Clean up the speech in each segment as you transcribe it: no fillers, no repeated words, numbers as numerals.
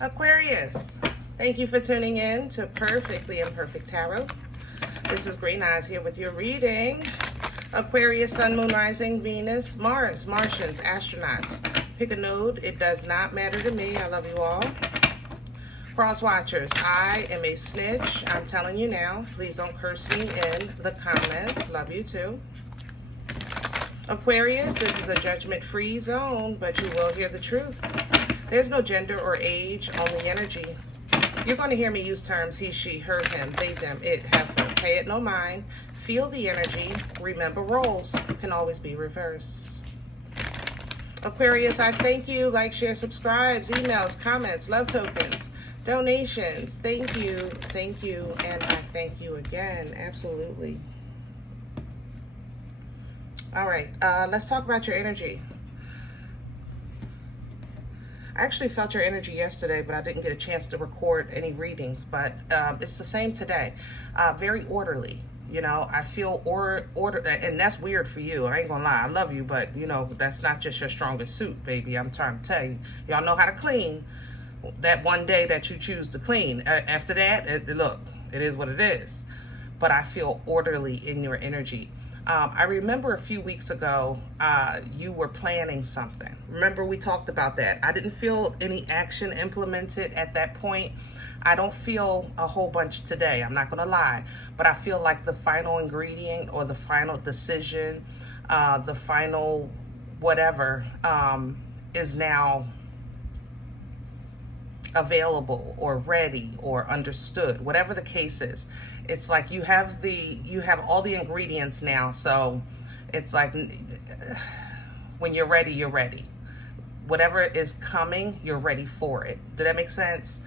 Aquarius, thank you for tuning in to Perfectly Imperfect Tarot. This is Green Eyes here with your reading. Aquarius, Sun, Moon, Rising, Venus, Mars, Martians, astronauts. Pick a node. It does not matter to me. I love you all. Cross watchers, I am a snitch. I'm telling you now. Please don't curse me in the comments. Love you too. Aquarius, this is a judgment-free zone, but you will hear the truth. There's no gender or age, only energy. You're going to hear me use terms he, she, her, him, they, them, it, heifer. Pay it no mind. Feel the energy. Remember, roles can always be reversed. Aquarius, I thank you. Like, share, subscribes, emails, comments, love tokens, donations. Thank you, and I thank you again. Absolutely. All right, let's talk about your energy. I actually felt your energy yesterday, but I didn't get a chance to record any readings, but it's the same today. Very orderly, you know. I feel order, and that's weird for you. I ain't gonna lie, I love you, but you know, that's not just your strongest suit, baby. I'm trying to tell you. Y'all know how to clean that one day that you choose to clean. After that, look, it is what it is. But I feel orderly in your energy. I remember a few weeks ago, you were planning something. Remember we talked about that. I didn't feel any action implemented at that point. I don't feel a whole bunch today, I'm not gonna lie, but I feel like the final ingredient or the final decision, the final whatever, is now available or ready or understood, whatever the case is. It's like you have all the ingredients now, so it's like when you're ready, you're ready. Whatever is coming, you're ready for it. Did that make sense?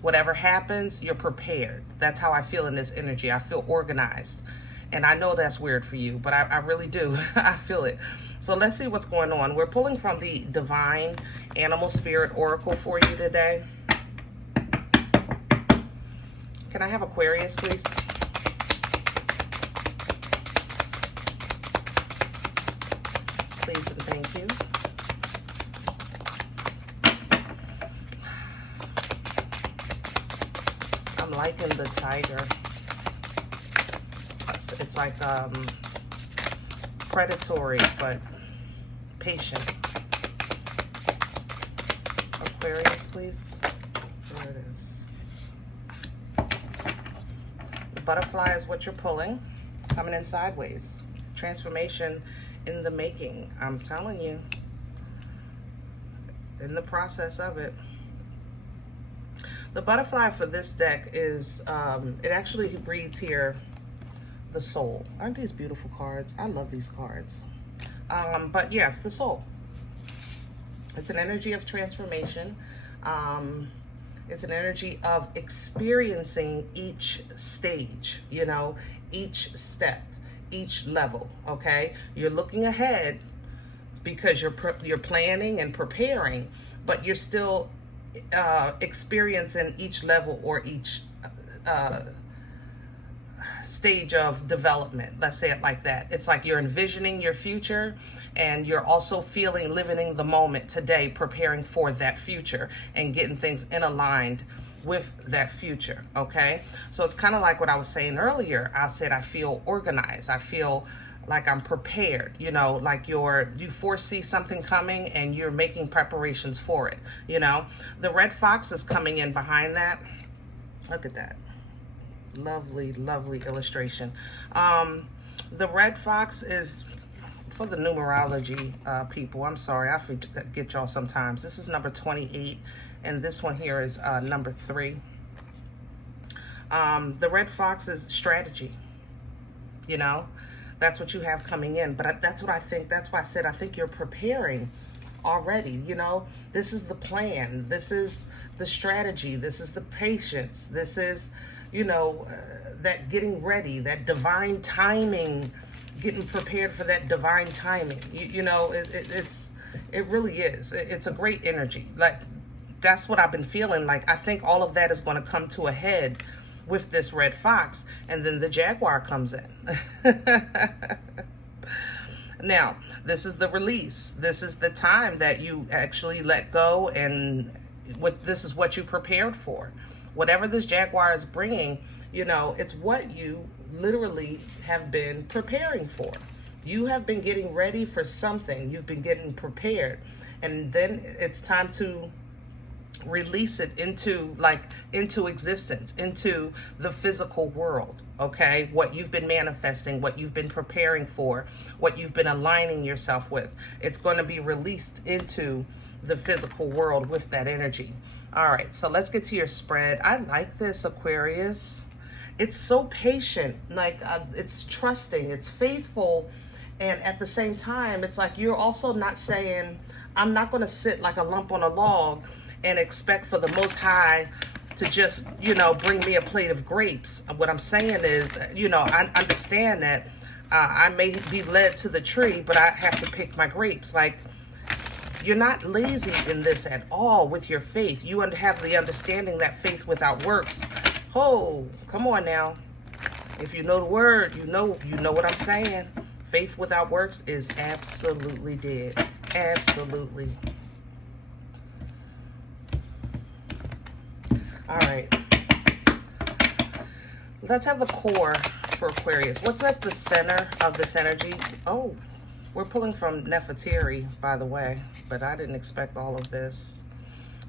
Whatever happens, you're prepared. That's how I feel in this energy. I feel organized. And I know that's weird for you, but I really do. I feel it. So let's see what's going on. We're pulling from the Divine Animal Spirit Oracle for you today. Can I have Aquarius, please? Please and thank you. I'm liking the tiger. It's like predatory, but patient. Aquarius, please. There it is. The butterfly is what you're pulling, coming in sideways. Transformation in the making. I'm telling you. In the process of it. The butterfly for this deck is, it actually reads here, the soul. Aren't these beautiful cards? I love these cards. But yeah, the soul. It's an energy of transformation. It's an energy of experiencing each stage, you know, each step, each level, okay? You're looking ahead because you're planning and preparing, but you're still experiencing each level or each stage of development. Let's say it like that. It's like you're envisioning your future and you're also living in the moment today, preparing for that future and getting things in aligned with that future. Okay. So it's kind of like what I was saying earlier. I said, I feel organized. I feel like I'm prepared, you know, like you foresee something coming and you're making preparations for it. You know, the red fox is coming in behind that. Look at that. Lovely, lovely illustration. The red fox is for the numerology people. I'm sorry, I forget y'all sometimes. This is number 28, and this one here is number 3. The red fox is strategy. You know, that's what you have coming in. But that's what I think. That's why I said I think you're preparing already. You know, this is the plan. This is the strategy. This is the patience. This is, you know, that getting ready, that divine timing, getting prepared for that divine timing. You know, it really is. It's a great energy. Like, that's what I've been feeling. Like, I think all of that is going to come to a head with this red fox, and then the jaguar comes in. Now, this is the release. This is the time that you actually let go, and this is what you prepared for. Whatever this Jaguar is bringing, you know, it's what you literally have been preparing for. You have been getting ready for something. You've been getting prepared. And then it's time to release it into existence, into the physical world. Okay, what you've been manifesting, what you've been preparing for, what you've been aligning yourself with, it's going to be released into the physical world with that energy. All right, so let's get to your spread. I like this, Aquarius. It's so patient, like it's trusting, it's faithful, and at the same time, it's like you're also not saying, I'm not going to sit like a lump on a log and expect for the Most High to just, you know, bring me a plate of grapes. What I'm saying is, you know, I understand that I may be led to the tree, but I have to pick my grapes. Like, you're not lazy in this at all with your faith. You have the understanding that faith without works. Oh, come on now. If you know the word, you know what I'm saying. Faith without works is absolutely dead. Absolutely. All right. Let's have the core for Aquarius. What's at the center of this energy? Oh, we're pulling from Nefertiti, by the way, but I didn't expect all of this.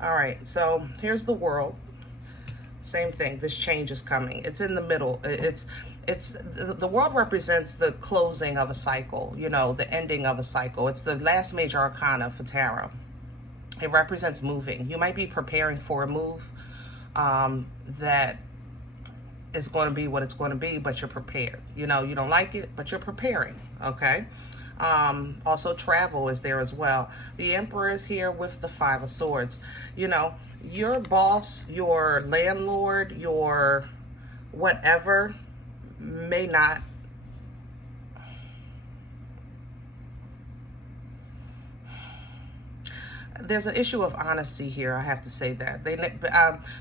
All right, so here's the world. Same thing. This change is coming. It's in the middle. The world represents the closing of a cycle, you know, the ending of a cycle. It's the last major arcana for tarot. It represents moving. You might be preparing for a move that is going to be what it's going to be, but you're prepared. You know, you don't like it, but you're preparing, okay? Also, travel is there as well. The Emperor is here with the Five of Swords. You know, your boss, your landlord, your whatever may not there's an issue of honesty here. I have to say that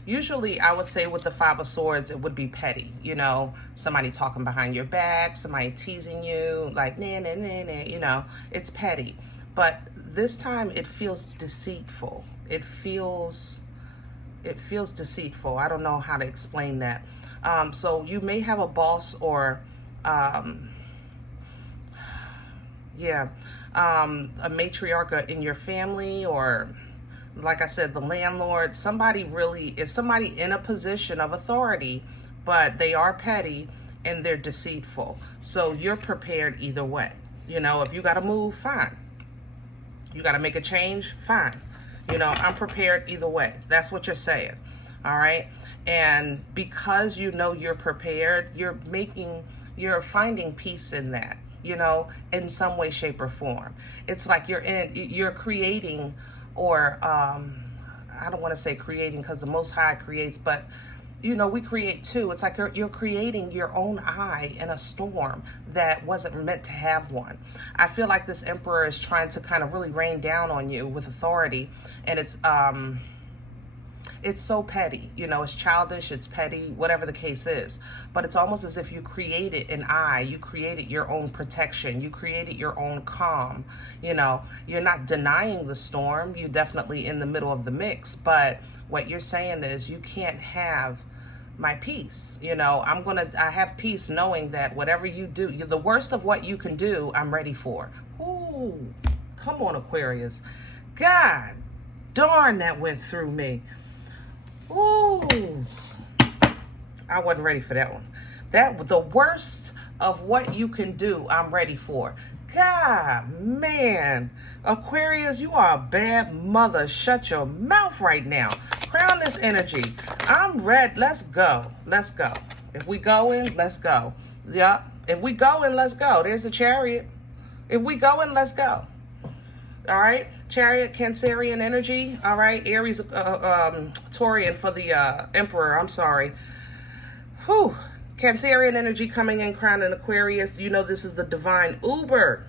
usually I would say with the Five of Swords it would be petty, you know, somebody talking behind your back, somebody teasing you, like nah, nah, nah, nah, you know, it's petty. But this time it feels deceitful. It feels deceitful. I don't know how to explain that. So you may have a boss or a matriarch in your family, or like I said, the landlord. Somebody in a position of authority, but they are petty and they're deceitful. So you're prepared either way. You know, if you got to move, fine. You got to make a change, fine. You know, I'm prepared either way. That's what you're saying. All right. And because you know you're prepared, you're finding peace in that, you know, in some way, shape, or form. It's like you're creating, or I don't want to say creating because the Most High creates, but you know, we create too. It's like you're creating your own eye in a storm that wasn't meant to have one. I feel like this Emperor is trying to kind of really rain down on you with authority, and it's so petty, you know, it's childish, it's petty, whatever the case is. But it's almost as if you created an eye, you created your own protection, you created your own calm. You know, you're not denying the storm, you're definitely in the middle of the mix, but what you're saying is you can't have my peace. You know, I have peace knowing that whatever you do, the worst of what you can do, I'm ready for. Ooh, come on, Aquarius. God darn, that went through me. Ooh, I wasn't ready for that one. The worst of what you can do, I'm ready for. God, man. Aquarius, you are a bad mother. Shut your mouth right now. Crown this energy. I'm ready. Let's go. Let's go. If we go in, let's go. Yeah. If we go in, let's go. There's a chariot. If we go in, let's go. All right. Chariot, Cancerian energy. All right. Aries, Taurian for the Emperor. I'm sorry. Whew. Cancerian energy coming in, crowning Aquarius. You know this is the divine Uber.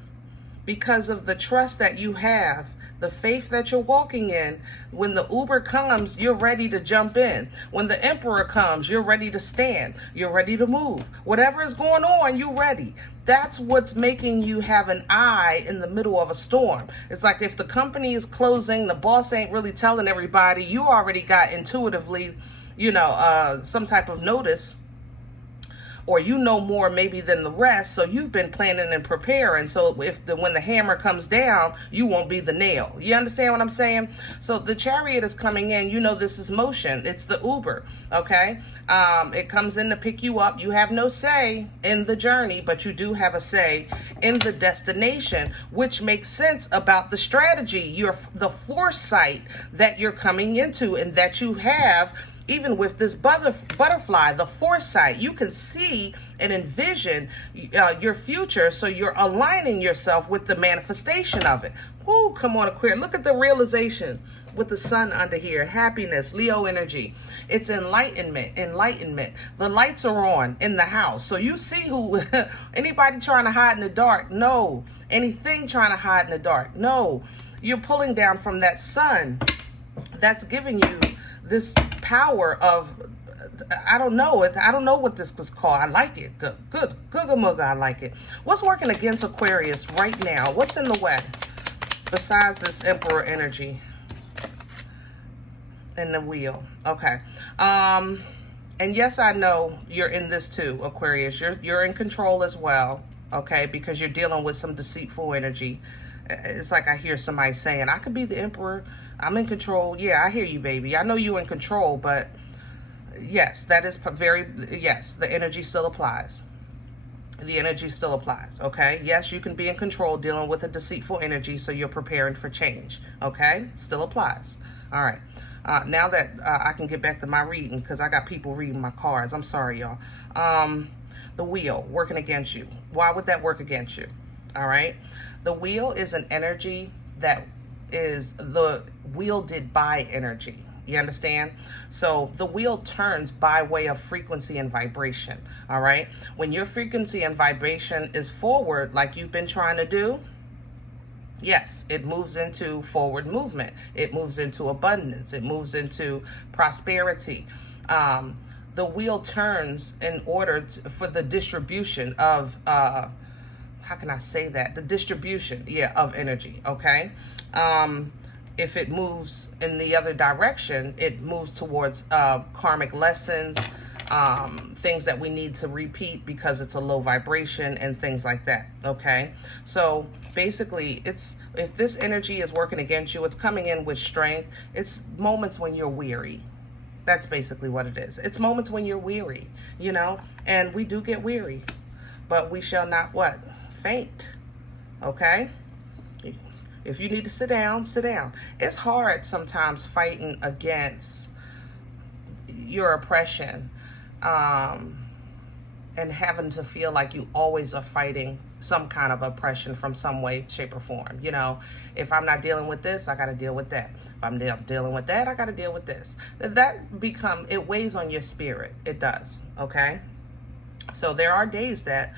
Because of the trust that you have, The faith that you're walking in, when the Uber comes, you're ready to jump in. When the Emperor comes, you're ready to stand. You're ready to move. Whatever is going on, you're ready. That's what's making you have an eye in the middle of a storm. It's like if the company is closing, the boss ain't really telling everybody, you already got intuitively, some type of notice, or more maybe than the rest, so you've been planning and preparing. So when the hammer comes down, you won't be the nail. You understand what I'm saying? So the Chariot is coming in. This is motion. It's the Uber, okay? It comes in to pick you up. You have no say in the journey, but you do have a say in the destination, which makes sense about the strategy, the foresight that you're coming into and that you have. Even with this butterfly, the foresight, you can see and envision your future, so you're aligning yourself with the manifestation of it. Woo, come on, Aquarius. Look at the realization with the sun under here. Happiness, Leo energy. It's enlightenment. The lights are on in the house. So you see anybody trying to hide in the dark? No. Anything trying to hide in the dark? No. You're pulling down from that sun that's giving you this power of, I don't know what this is called. I like it. Good mugga, I like it. What's working against Aquarius right now? What's in the way besides this Emperor energy and the wheel? Okay. And yes, I know you're in this too, Aquarius. You're in control as well, okay, because you're dealing with some deceitful energy. It's like I hear somebody saying, I could be the Emperor, I'm in control. Yeah, I hear you, baby. I know you're in control, but yes, that is yes, the energy still applies. The energy still applies, okay? Yes, you can be in control dealing with a deceitful energy, so you're preparing for change, okay? Still applies. All right. Now that I can get back to my reading, because I got people reading my cards. I'm sorry, y'all. The wheel working against you. Why would that work against you? All right. The wheel is an energy that is the wielded by energy. You understand? So the wheel turns by way of frequency and vibration. All right. When your frequency and vibration is forward, like you've been trying to do, yes, it moves into forward movement. It moves into abundance. It moves into prosperity. The wheel turns in order for the distribution of, how can I say that? The distribution, of energy, okay? If it moves in the other direction, it moves towards karmic lessons, things that we need to repeat because it's a low vibration and things like that, okay? So basically, if this energy is working against you, it's coming in with strength. It's moments when you're weary. That's basically what it is. It's moments when you're weary, and we do get weary, but we shall not what? Faint, okay? If you need to sit down, sit down. It's hard sometimes fighting against your oppression, and having to feel like you always are fighting some kind of oppression from some way, shape, or form. If I'm not dealing with this, I got to deal with that. If I'm dealing with that, I got to deal with this. It weighs on your spirit. It does, okay? So there are days that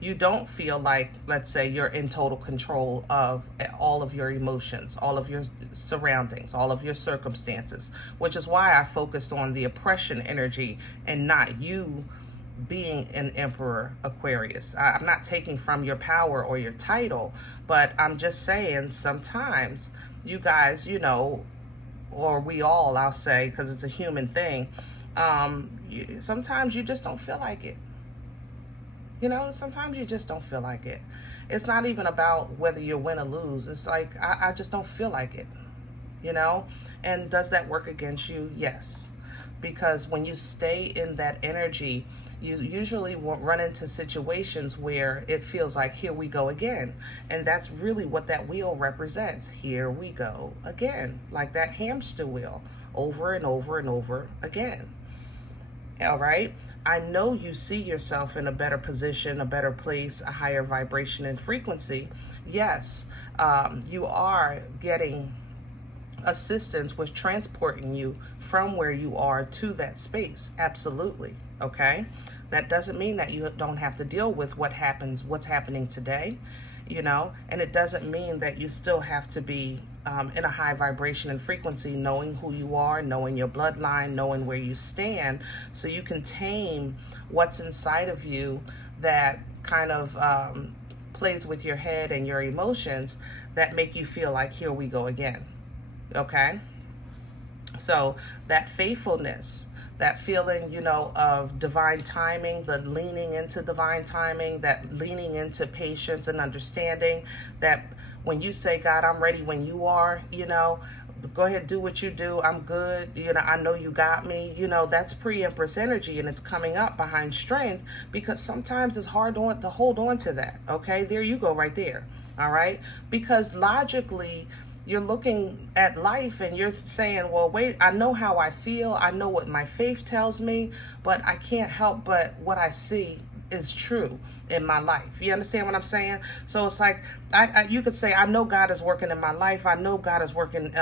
you don't feel like, let's say, you're in total control of all of your emotions, all of your surroundings, all of your circumstances, which is why I focused on the oppression energy and not you being an Emperor, Aquarius. I'm not taking from your power or your title, but I'm just saying sometimes you guys, or we all, I'll say, because it's a human thing, sometimes you just don't feel like it. Sometimes you just don't feel like it. It's not even about whether you win or lose. It's like, I just don't feel like it, And does that work against you? Yes. Because when you stay in that energy, you usually won't run into situations where it feels like, here we go again. And that's really what that wheel represents. Here we go again. Like that hamster wheel, over and over and over again. All right? I know you see yourself in a better position, a better place, a higher vibration and frequency. Yes, you are getting assistance with transporting you from where you are to that space. Absolutely. Okay. That doesn't mean that you don't have to deal with what's happening today. you know, and it doesn't mean that you still have to be in a high vibration and frequency, knowing who you are, knowing your bloodline, knowing where you stand, so you can tame what's inside of you that kind of plays with your head and your emotions that make you feel like, here we go again. Okay? So that faithfulness, that feeling, you know, of divine timing, the leaning into divine timing, that leaning into patience and understanding, that when you say, God, I'm ready when you are, you know, go ahead, do what you do. I'm good. You know, I know you got me. You know, that's pre-Empress energy, and it's coming up behind strength, because sometimes it's hard to hold on to that. Okay, there you go right there. All right, because logically, you're looking at life and you're saying, well, wait, I know how I feel. I know what my faith tells me, but I can't help but what I see is true in my life. You understand what I'm saying? So it's like, you could say, I know God is working in my life. I know God is working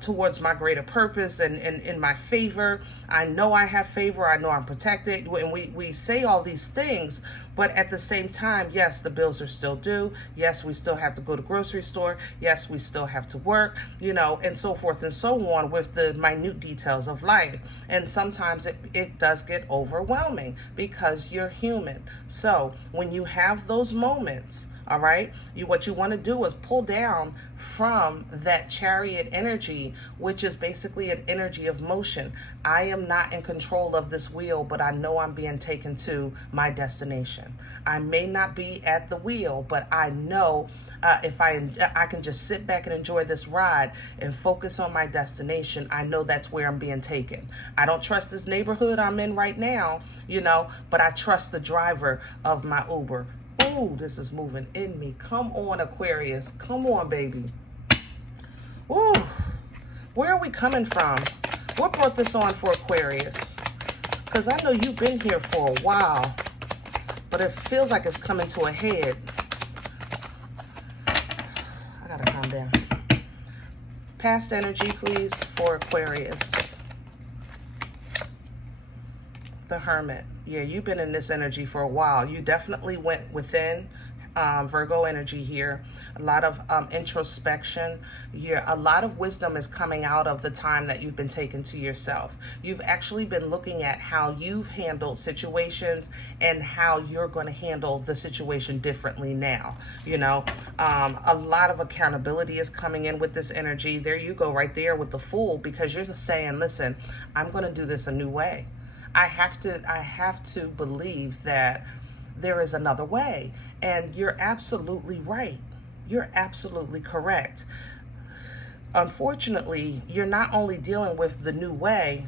towards my greater purpose and in my favor. I know I have favor. I know I'm protected. And we say all these things, but at the same time, yes, the bills are still due. Yes, we still have to go to the grocery store. Yes, we still have to work, you know, and so forth and so on, with the minute details of life. And sometimes it does get overwhelming because you're human. So when you have those moments, all right, what you want to do is pull down from that chariot energy, which is basically an energy of motion. I am not in control of this wheel, but I know I'm being taken to my destination. I may not be at the wheel, but I know if I can just sit back and enjoy this ride and focus on my destination, I know that's where I'm being taken. I don't trust this neighborhood I'm in right now, you know, but I trust the driver of my Uber. Ooh, this is moving in me. Come on, Aquarius. Come on, baby. Ooh, where are we coming from? What brought this on for Aquarius? Because I know you've been here for a while, but it feels like it's coming to a head. I gotta calm down. Past energy, please, for Aquarius. The Hermit. Yeah, you've been in this energy for a while. You definitely went within. Virgo energy here. A lot of introspection. A lot of wisdom is coming out of the time that you've been taken to yourself. You've actually been looking at how you've handled situations and how you're going to handle the situation differently now. You know, a lot of accountability is coming in with this energy. There you go right there with the Fool, because you're just saying, listen, I'm going to do this a new way. I have to believe that there is another way. And you're absolutely right. You're absolutely correct. Unfortunately, you're not only dealing with the new way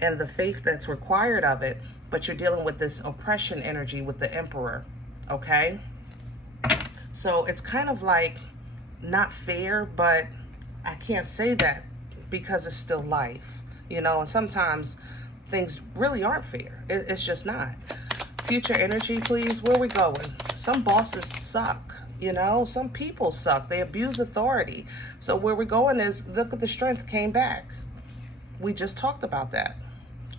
and the faith that's required of it, but you're dealing with this oppression energy with the Emperor, okay? So it's kind of like not fair, but I can't say that because it's still life, you know, and sometimes things really aren't fair. It's just not. Future energy, please. Where are we going? Some bosses suck, you know. Some people suck. They abuse authority. So where we're going is, look at the strength came back. We just talked about that.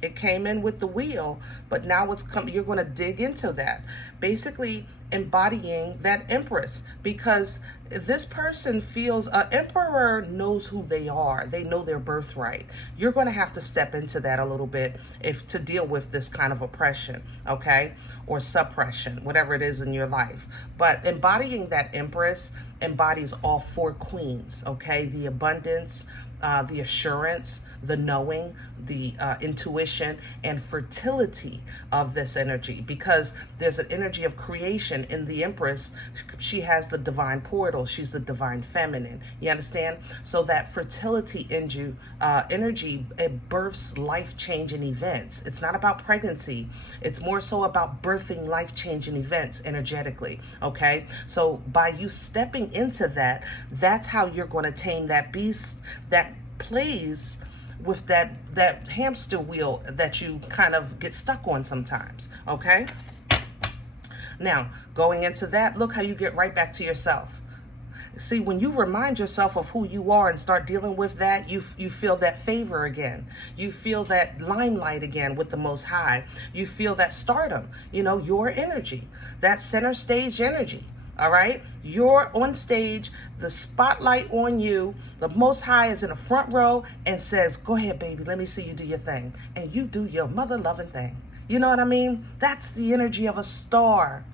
It came in with the wheel, but now you're going to dig into that. Basically embodying that Empress, because this person feels Emperor knows who they are. They know their birthright. You're going to have to step into that a little bit to deal with this kind of oppression, okay, or suppression, whatever it is in your life. But embodying that Empress embodies all four queens, okay, the abundance, the assurance, the knowing, the intuition, and fertility of this energy, because there's an energy of creation in the Empress. She has the divine portal. She's the divine feminine. You understand? So that fertility energy, it births life-changing events. It's not about pregnancy. It's more so about birthing life-changing events energetically, okay? So by you stepping into that, that's how you're going to tame that beast that plays with that hamster wheel that you kind of get stuck on sometimes, okay? Now, going into that, look how you get right back to yourself. See, when you remind yourself of who you are and start dealing with that, you feel that favor again. You feel that limelight again with the Most High. You feel that stardom, you know, your energy, that center stage energy. All right, you're on stage, the spotlight on you, the Most High is in the front row and says, go ahead, baby, let me see you do your thing. And you do your mother-loving thing. You know what I mean? That's the energy of a star.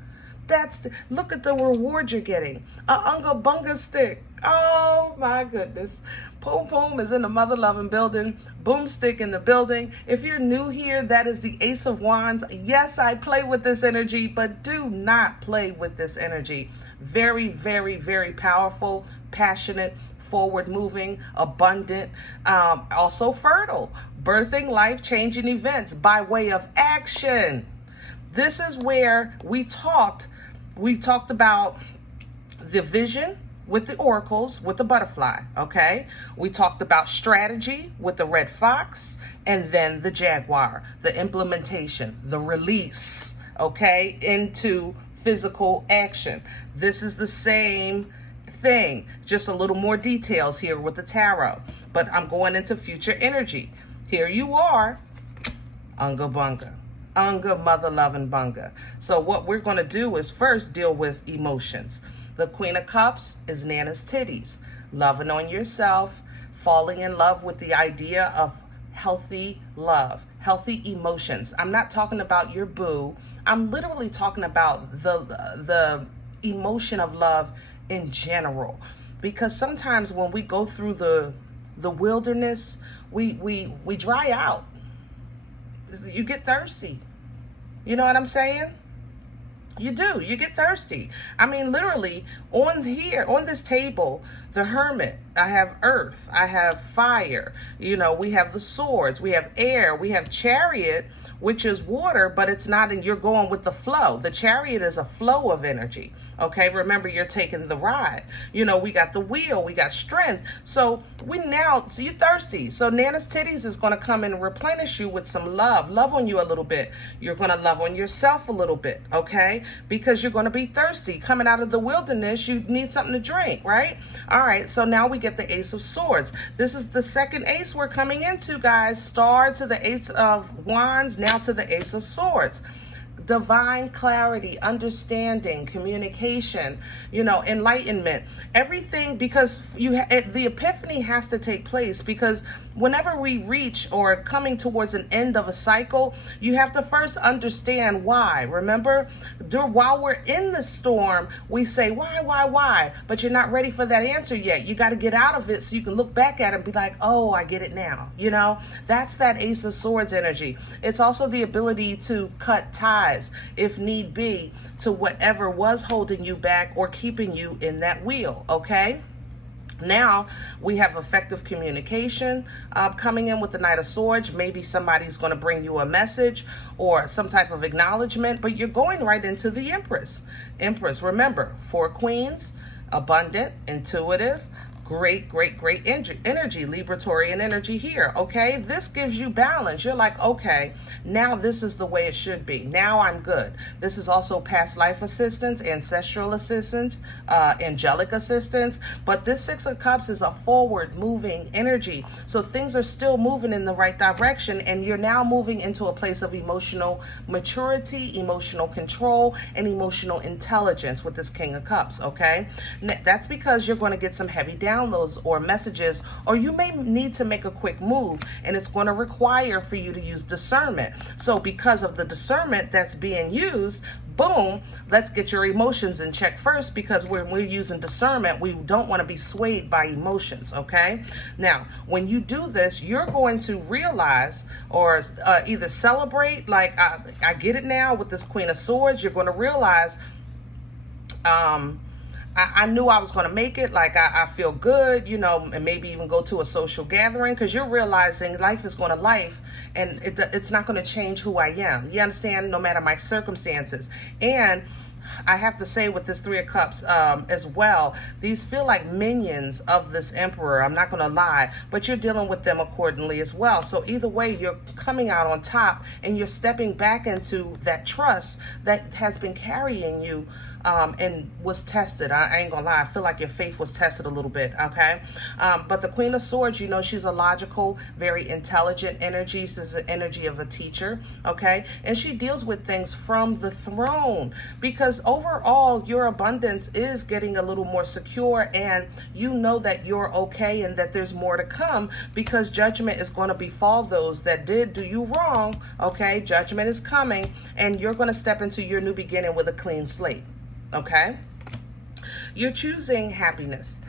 Look at the reward you're getting. A Unga Bunga stick. Oh my goodness. Poom Poom is in the mother loving building. Boomstick in the building. If you're new here, that is the Ace of Wands. Yes, I play with this energy, but do not play with this energy. Very, very, very powerful, passionate, forward moving, abundant, also fertile, birthing life-changing events by way of action. This is where we talked about the vision with the oracles, with the butterfly, okay? We talked about strategy with the red fox, and then the jaguar, the implementation, the release, okay, into physical action. This is the same thing, just a little more details here with the tarot, but I'm going into future energy. Here you are, Unga Bunga. Unga mother loving bunga. So what we're going to do is first deal with emotions. The Queen of Cups is Nana's titties, loving on yourself, falling in love with the idea of healthy love, healthy emotions. I'm not talking about your boo. I'm literally talking about the emotion of love in general, because sometimes when we go through the wilderness, we dry out. You get thirsty. You know what I'm saying? You do. You get thirsty. I mean, literally, on this table, the Hermit, I have earth, I have fire, you know, we have the swords, we have air, we have Chariot, which is water, but it's not you're going with the flow. The Chariot is a flow of energy. Okay, remember, you're taking the ride. You know, we got the wheel, we got strength. So you're thirsty. So Nana's titties is going to come and replenish you with some love on you a little bit. You're going to love on yourself a little bit, okay? Because you're going to be thirsty. Coming out of the wilderness, you need something to drink, right? All right, so now we get the Ace of Swords. This is the second ace we're coming into, guys. Star to the Ace of Wands, now to the Ace of Swords. Divine clarity, understanding, communication, you know, enlightenment, everything, because the epiphany has to take place, because whenever we reach or coming towards an end of a cycle, you have to first understand why. Remember, while we're in the storm, we say, why? But you're not ready for that answer yet. You got to get out of it so you can look back at it and be like, oh, I get it now. You know, that's that Ace of Swords energy. It's also the ability to cut ties, if need be, to whatever was holding you back or keeping you in that wheel, okay? Now we have effective communication coming in with the Knight of Swords. Maybe somebody's going to bring you a message or some type of acknowledgement, but you're going right into the Empress. Empress, remember, 4 queens, abundant, intuitive, great energy, Libratorian energy here, okay? This gives you balance. You're like, okay, now this is the way it should be. Now I'm good. This is also past life assistance, ancestral assistance, angelic assistance, but this Six of Cups is a forward moving energy. So things are still moving in the right direction, and you're now moving into a place of emotional maturity, emotional control, and emotional intelligence with this King of Cups, okay? That's because you're going to get some heavy downloads or messages, or you may need to make a quick move, and it's going to require for you to use discernment. So because of the discernment that's being used, boom, let's get your emotions in check first, because when we're using discernment, we don't want to be swayed by emotions, okay? Now, when you do this, you're going to realize or either celebrate, like I get it now with this Queen of Swords. You're going to realize I knew I was going to make it. Like, I feel good, you know, and maybe even go to a social gathering, because you're realizing life is going to life, and it's not going to change who I am. You understand? No matter my circumstances. And I have to say with this Three of Cups as well, these feel like minions of this Emperor. I'm not going to lie, but you're dealing with them accordingly as well. So either way, you're coming out on top, and you're stepping back into that trust that has been carrying you and was tested. I ain't gonna lie, I feel like your faith was tested a little bit, okay? But the Queen of Swords, you know, she's a logical, very intelligent energy. This is the energy of a teacher, okay? And she deals with things from the throne, because because overall your abundance is getting a little more secure, and you know that you're okay and that there's more to come, because judgment is going to befall those that did do you wrong. Okay, judgment is coming, and you're going to step into your new beginning with a clean slate. Okay, you're choosing happiness.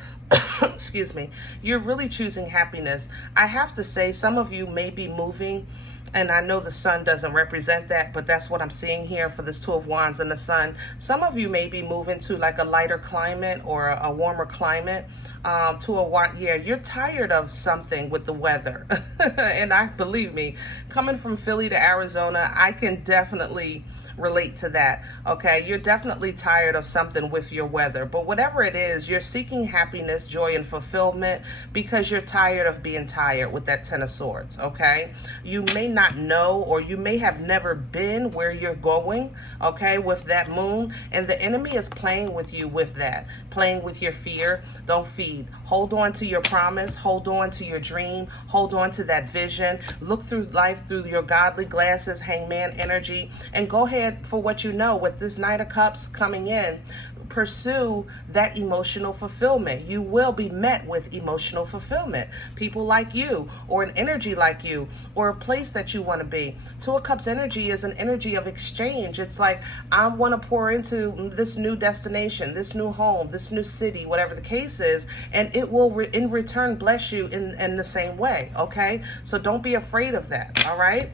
Excuse me. You're really choosing happiness. I have to say, some of you may be moving, and I know the sun doesn't represent that, but that's what I'm seeing here for this Two of Wands and the sun. Some of you may be moving to like a lighter climate or a warmer climate. You're tired of something with the weather. And believe me, coming from Philly to Arizona, I can definitely relate to that. Okay, you're definitely tired of something with your weather, but whatever it is, you're seeking happiness, joy, and fulfillment because you're tired of being tired with that Ten of Swords. Okay, you may not know, or you may have never been where you're going, okay, with that moon, and the enemy is playing with you with that, playing with your fear. Don't feed. Hold on to your promise. Hold on to your dream. Hold on to that vision. Look through life through your godly glasses, hangman energy, and go ahead for what you know. With this Knight of Cups coming in, pursue that emotional fulfillment. You will be met with emotional fulfillment. People like you, or an energy like you, or a place that you want to be. Two of Cups energy is an energy of exchange. It's like, I want to pour into this new destination, this new home, this new city, whatever the case is, and it will in return bless you in the same way. Okay, so don't be afraid of that. All right.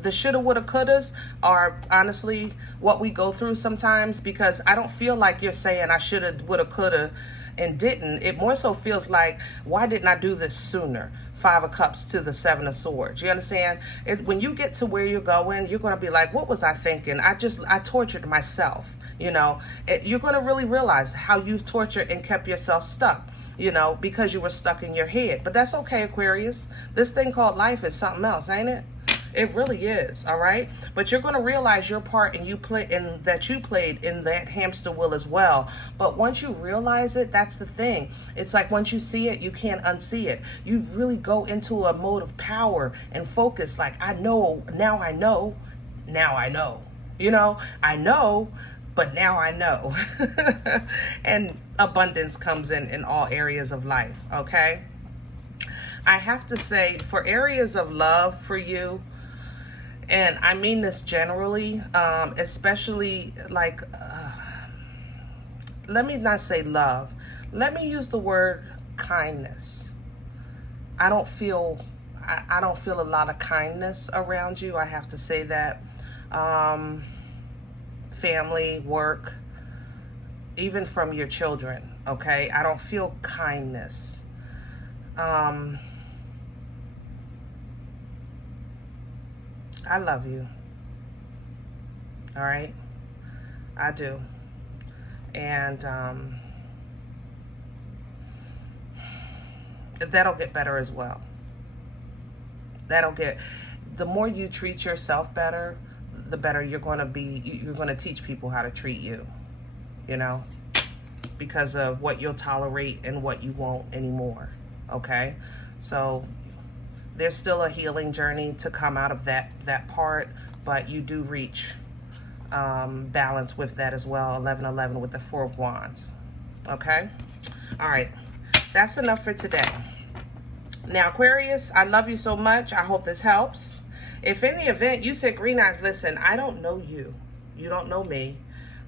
The shoulda, woulda, couldas are honestly what we go through sometimes, because I don't feel like you're saying I shoulda, woulda, coulda, and didn't. It more so feels like, why didn't I do this sooner? Five of Cups to the Seven of Swords. You understand? When you get to where you're going, you're going to be like, what was I thinking? I tortured myself. You know, you're going to really realize how you've tortured and kept yourself stuck, you know, because you were stuck in your head. But that's okay, Aquarius. This thing called life is something else, ain't it? It really is. All right, but you're going to realize your part, and you played in that hamster wheel as well. But once you realize it, that's the thing. It's like, once you see it, you can't unsee it. You really go into a mode of power and focus. Like, I know, now I know, now I know, you know, I know, but now I know. And abundance comes in all areas of life. Okay, I have to say, for areas of love for you, and I mean this generally, especially like, let me not say love. Let me use the word kindness. I don't feel a lot of kindness around you. I have to say that. Family, work, even from your children. Okay, I don't feel kindness. I love you. All right, I do. And that'll get better as well. The more you treat yourself better, the better you're going to be. You're going to teach people how to treat you, you know, because of what you'll tolerate and what you won't anymore. Okay, so there's still a healing journey to come out of that part, but you do reach balance with that as well. 11-11 with the Four of Wands. Okay, all right, that's enough for today. Now, Aquarius, I love you so much. I hope this helps. If in the event you said, Green Eyes, listen, I don't know you. You don't know me.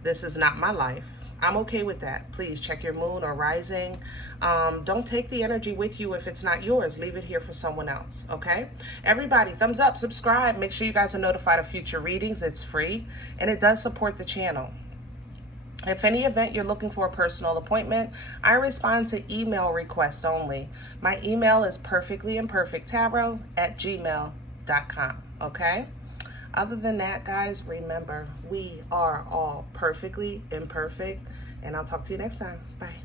This is not my life. I'm okay with that. Please check your moon or rising. Don't take the energy with you if it's not yours. Leave it here for someone else, okay? Everybody, thumbs up, subscribe. Make sure you guys are notified of future readings. It's free, and it does support the channel. If any event you're looking for a personal appointment, I respond to email requests only. My email is perfectlyimperfecttarot@gmail.com, okay? Other than that, guys, remember, we are all perfectly imperfect, and I'll talk to you next time. Bye.